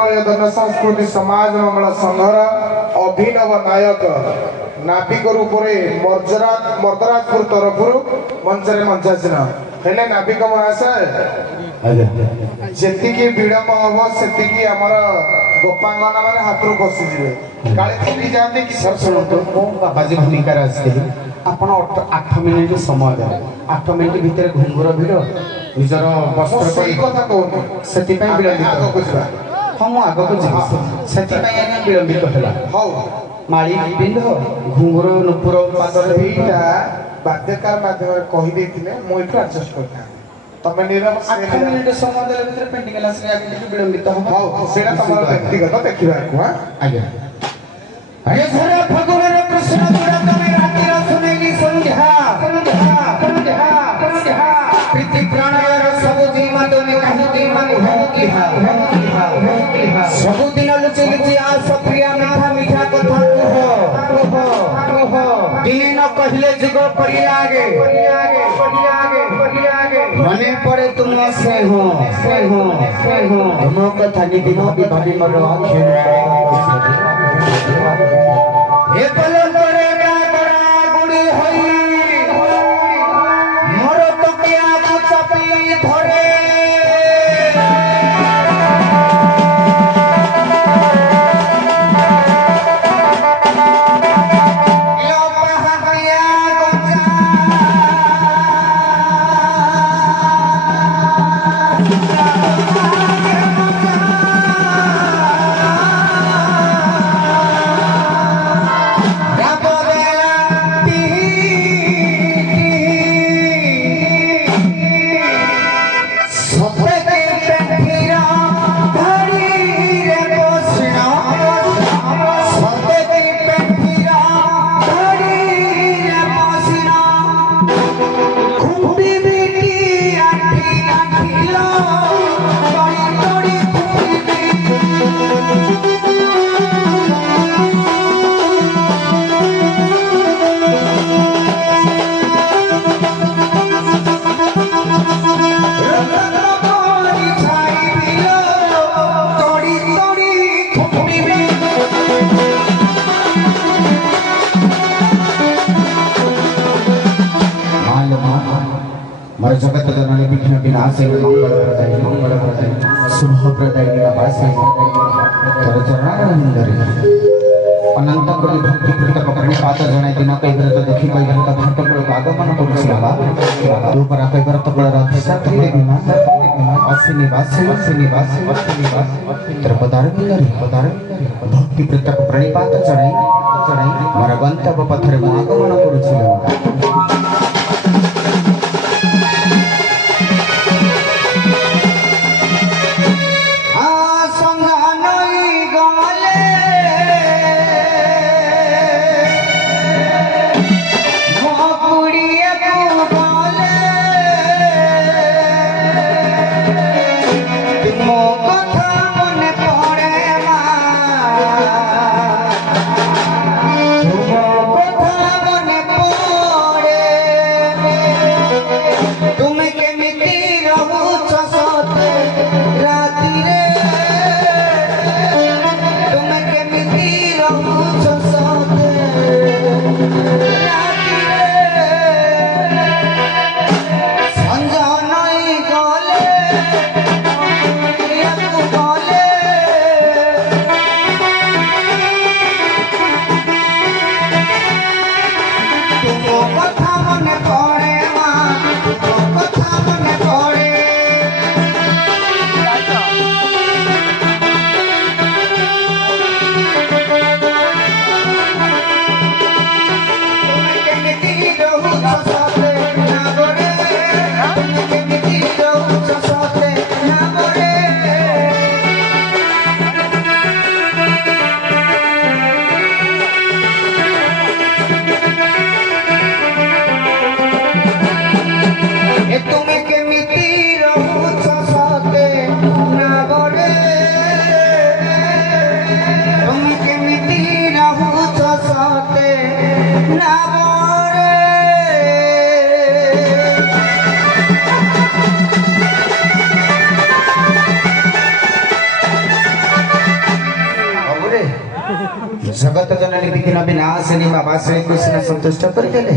उत्कल धन संस्कृति समाज मंगल संघर अभिनव नायक नाविक रूप मर्दराजपुर तरफ मंचरे मंचासीन हेले नाविक महाशय जी विलंब हम से आमर गोपांगना मैंने हाथ बसीजे काले थकी जाते कि सर शुणु मो बाबाजी भूमिकार आसती आपण 8 मिनिट समय दे 8 मिनिट भितर घुंगुर भिड़ निजर वस्त्र सही कथा कहूँ से विलंबित हाँ मु आग को जी से विलंबित है हौ माड़ी पिंध घुंगुर नुपुर पादटा बाध्यकार माध्यम कहीदे मुझे आडजस्ट करता तमें निरम 8 मिनिट समय देले भितर पेंटिंग क्लास रे आगे विलंबित हो हौ सेटा तमर व्यक्तिगत देखिबा को आज्ञा अरे झरा फगुन रे कृष्ण तुरा तमे राति रा सुनेली संध्या प्रीति प्राणयर सब जीवा तमे काहुती मन होकिहा सब दिन लुचि लुचि आस प्रिया मीठा मीठा कथा कहो दिने न कहले जुग पड़ी लागे मने पड़े तुम से हो तुम कथा निधि भाभी भाभी मरो आँखें ये पलन पड़ेगा बड़ा गुड़ी होई मरो तो क्या चपी धरे जगत जननी विघ्न विनाशिनी मंगल प्रदायिनी शुभ प्रदायिनी वासी तोर चरणारविंदरे अनंत कोटि भक्ति पूरित पकड़नी पात जणाई दिन कई व्रत देखि कई व्रत घाट को आगमन करुछि बाबा तू पर कई व्रत को रथ विमान अश्विनी वासी तोर पदारविंदरे भक्ति पूरित प्रणिपात चढ़ाई मोर गंतव्य पथरे मु आगमन करुछि जगत जननी विघ्न विनाशिनी बाबा श्री कृष्ण संतुष्ट करदेले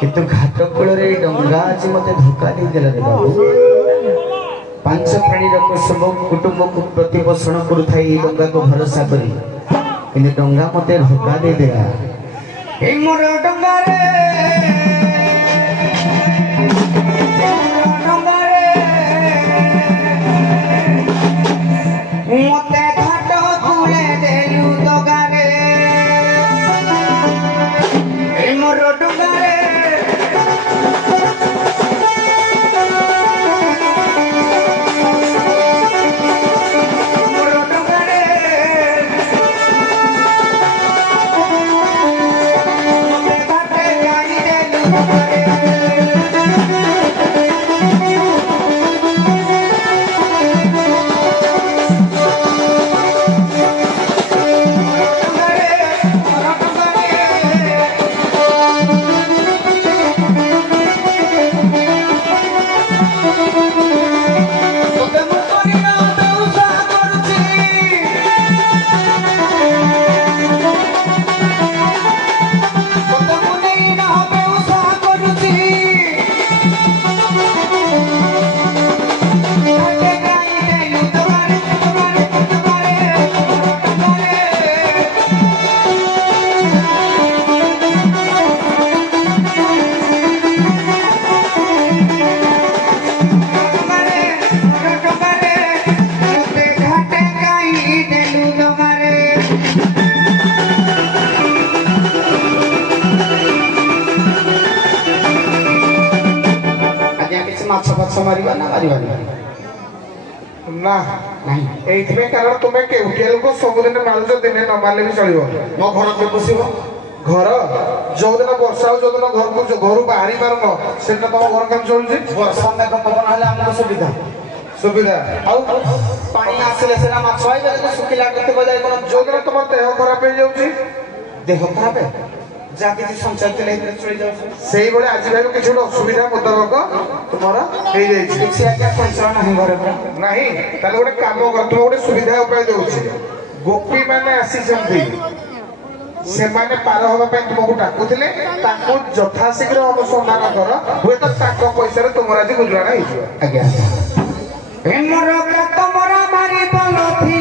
किंतु घाट कूल डंगा आज मत धोखा देदेला रे बाबू पांच प्राणी कुसुम कुटुंब को प्रतिपोषण करुथा डंगा को भरोसा करी कि डंगा मत धोखा देदेला मोर डंगा रे मते घाट कूले देलु दगारे मोर डंगा रे ना नहीं कारण तुम केउटिया लोक सबुदिन मारुच दिन न मारले भी चलो मो घर के पशिब घर जो दिन वर्षा जो दिन घर बाहरी पार से तुम घर कम चलुची वर्षा मेघ पवन हेले हमको सुविधा सुविधा पानी आसले सेना माछ आइबे सुखिला करते बजाय कोन जो दिन तुम देह खराब हो जाउची देह खराब है जाके जे संचार के लेके चली जाउ सेही बळे आज भाई किछ असुविधा मुताबक तुम्हारा हे जाई छी से आके पंचर नहीं घरे नहीं ताले गोटे काम कर तुम गोटे सुविधा उपाय देउछी गोपी माने आसी जंती से माने पार होबा पे तुमको डाकुथिले ताको यथा शीघ्र अनुसंधान कर होय त ताको पैसा रे तुमरा जे गुजराना हिजो आज्ञा एमरो का तमरा मारी बोलथि